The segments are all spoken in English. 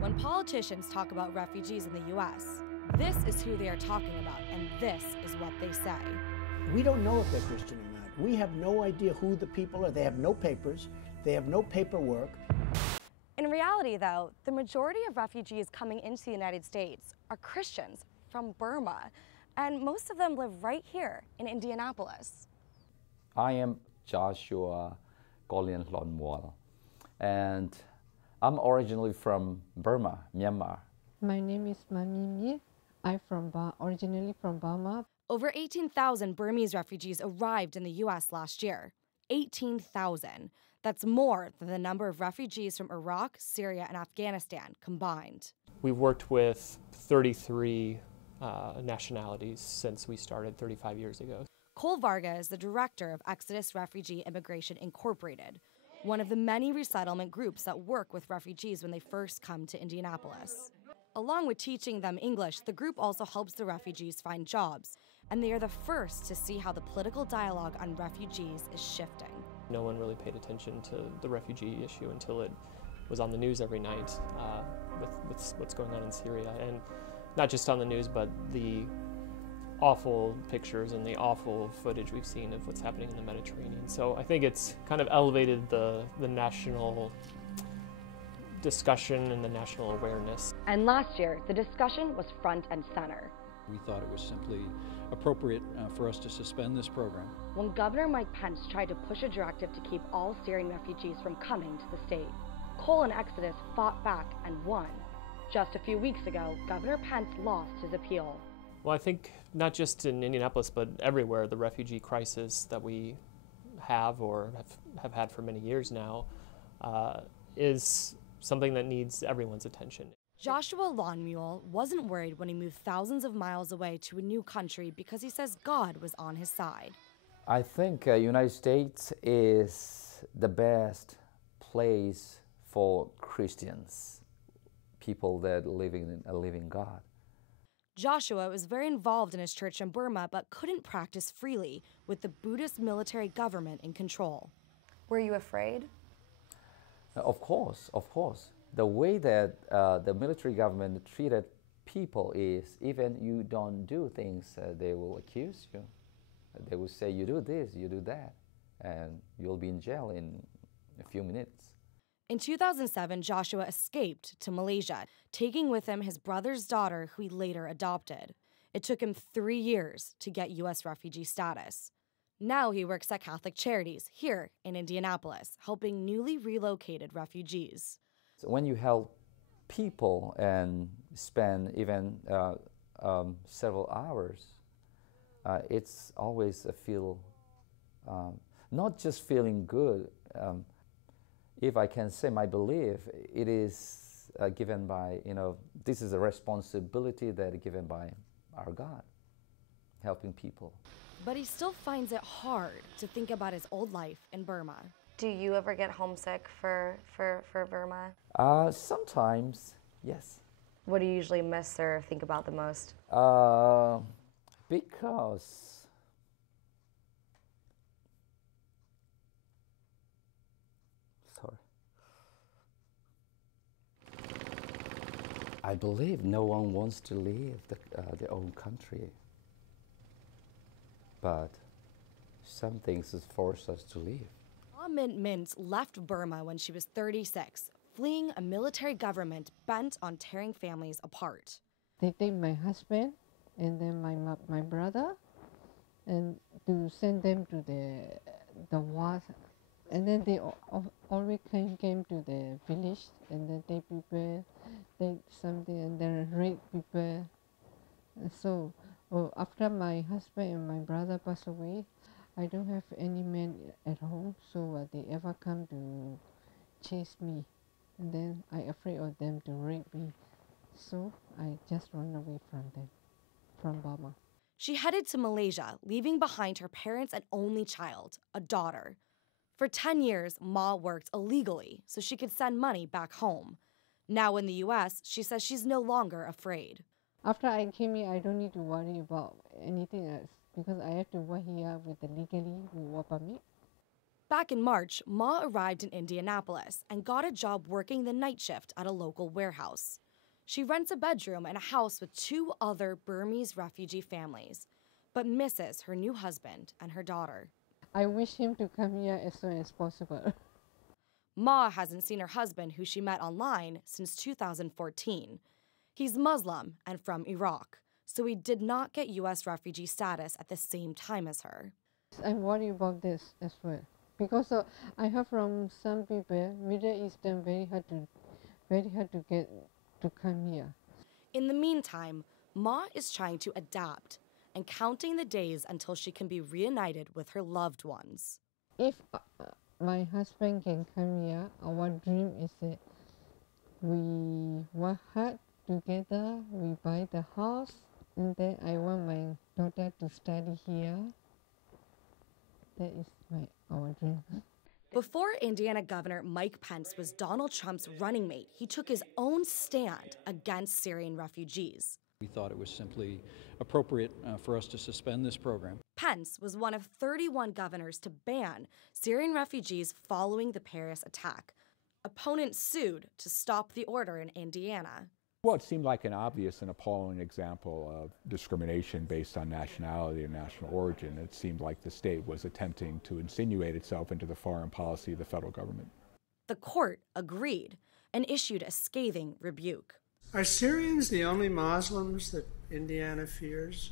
When politicians talk about refugees in the U.S., this is who they are talking about, and this is what they say. We don't know if they're Christian or not. We have no idea who the people are. They have no papers. They have no paperwork. In reality, though, the majority of refugees coming into the United States are Christians from Burma, and most of them live right here in Indianapolis. I am Joshua Golian Lon, and I'm originally from Burma, Myanmar. My name is Mamimi. I'm originally from Burma. Over 18,000 Burmese refugees arrived in the U.S. last year. 18,000. That's more than the number of refugees from Iraq, Syria, and Afghanistan combined. We've worked with 33 nationalities since we started 35 years ago. Cole Varga is the director of Exodus Refugee Immigration Incorporated, one of the many resettlement groups that work with refugees when they first come to Indianapolis. Along with teaching them English, the group also helps the refugees find jobs, and they are the first to see how the political dialogue on refugees is shifting. No one really paid attention to the refugee issue until it was on the news every night with what's going on in Syria. And not just on the news, but the awful pictures and the awful footage we've seen of what's happening in the Mediterranean. So I think it's kind of elevated the national discussion and the national awareness. And last year, the discussion was front and center. We thought it was simply appropriate for us to suspend this program. When Governor Mike Pence tried to push a directive to keep all Syrian refugees from coming to the state, Cole and Exodus fought back and won. Just a few weeks ago, Governor Pence lost his appeal. Well, I think not just in Indianapolis, but everywhere, the refugee crisis that we have or have had for many years now is something that needs everyone's attention. Joshua Lawnmule wasn't worried when he moved thousands of miles away to a new country because he says God was on his side. I think United States is the best place for Christians, people that live in a living God. Joshua was very involved in his church in Burma, but couldn't practice freely with the Buddhist military government in control. Were you afraid? Of course, of course. The way that the military government treated people is, even you don't do things, they will accuse you. They will say, you do this, you do that, and you'll be in jail in a few minutes. In 2007, Joshua escaped to Malaysia, taking with him his brother's daughter, who he later adopted. It took him 3 years to get U.S. refugee status. Now he works at Catholic Charities here in Indianapolis, helping newly relocated refugees. So when you help people and spend even several hours, it's always a feel, not just feeling good. If I can say my belief, it is given by, this is a responsibility that is given by our God, helping people. But he still finds it hard to think about his old life in Burma. Do you ever get homesick for Burma? Sometimes, yes. What do you usually miss or think about the most? Because I believe no one wants to leave their own country. But some things force us to leave. Ma Mint Mint left Burma when she was 36, fleeing a military government bent on tearing families apart. They take my husband and then my brother, and to send them to the war. And then they always came to the village, and then they prepare, take something, and then rape people. And so after my husband and my brother passed away, I don't have any men at home, so they ever come to chase me. And then I afraid of them to rape me. So I just run away from them, from Burma. She headed to Malaysia, leaving behind her parents and only child, a daughter. For 10 years, Ma worked illegally so she could send money back home. Now in the U.S., she says she's no longer afraid. After I came here, I don't need to worry about anything else because I have to work here with the legally with work permit. Back in March, Ma arrived in Indianapolis and got a job working the night shift at a local warehouse. She rents a bedroom in a house with 2 other Burmese refugee families, but misses her new husband and her daughter. I wish him to come here as soon as possible. Ma hasn't seen her husband, who she met online, since 2014. He's Muslim and from Iraq, so he did not get U.S. refugee status at the same time as her. I'm worried about this as well, because I heard from some people, Middle Eastern very hard to get to come here. In the meantime, Ma is trying to adapt and counting the days until she can be reunited with her loved ones. If my husband can come here, our dream is that we work hard together, we buy the house, and then I want my daughter to study here. That is our dream. Before Indiana Governor Mike Pence was Donald Trump's running mate, he took his own stand against Syrian refugees. We thought it was simply appropriate for us to suspend this program. Pence was one of 31 governors to ban Syrian refugees following the Paris attack. Opponents sued to stop the order in Indiana. Well, it seemed like an obvious and appalling example of discrimination based on nationality and national origin. It seemed like the state was attempting to insinuate itself into the foreign policy of the federal government. The court agreed and issued a scathing rebuke. Are Syrians the only Muslims that Indiana fears?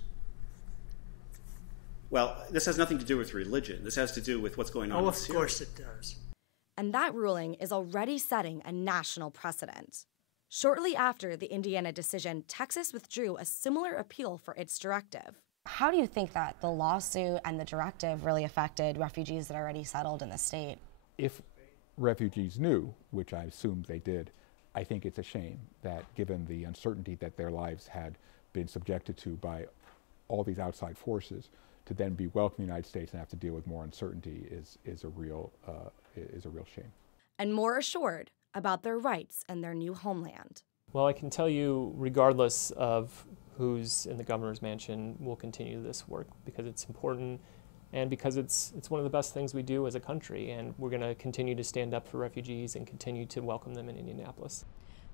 Well, this has nothing to do with religion. This has to do with what's going on in Syria. Of course it does. And that ruling is already setting a national precedent. Shortly after the Indiana decision, Texas withdrew a similar appeal for its directive. How do you think that the lawsuit and the directive really affected refugees that are already settled in the state? If refugees knew, which I assume they did, I think it's a shame that given the uncertainty that their lives had been subjected to by all these outside forces, to then be welcome in the United States and have to deal with more uncertainty is a real shame. And more assured about their rights and their new homeland. Well, I can tell you, regardless of who's in the governor's mansion, we'll continue this work because it's important and because it's one of the best things we do as a country, and we're going to continue to stand up for refugees and continue to welcome them in Indianapolis.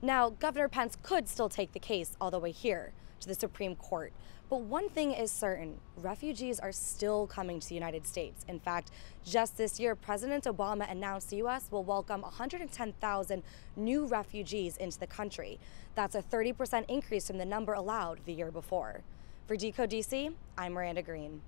Now, Governor Pence could still take the case all the way here to the Supreme Court. But one thing is certain, refugees are still coming to the United States. In fact, just this year, President Obama announced the U.S. will welcome 110,000 new refugees into the country. That's a 30% increase from the number allowed the year before. For Decode DC, I'm Miranda Green.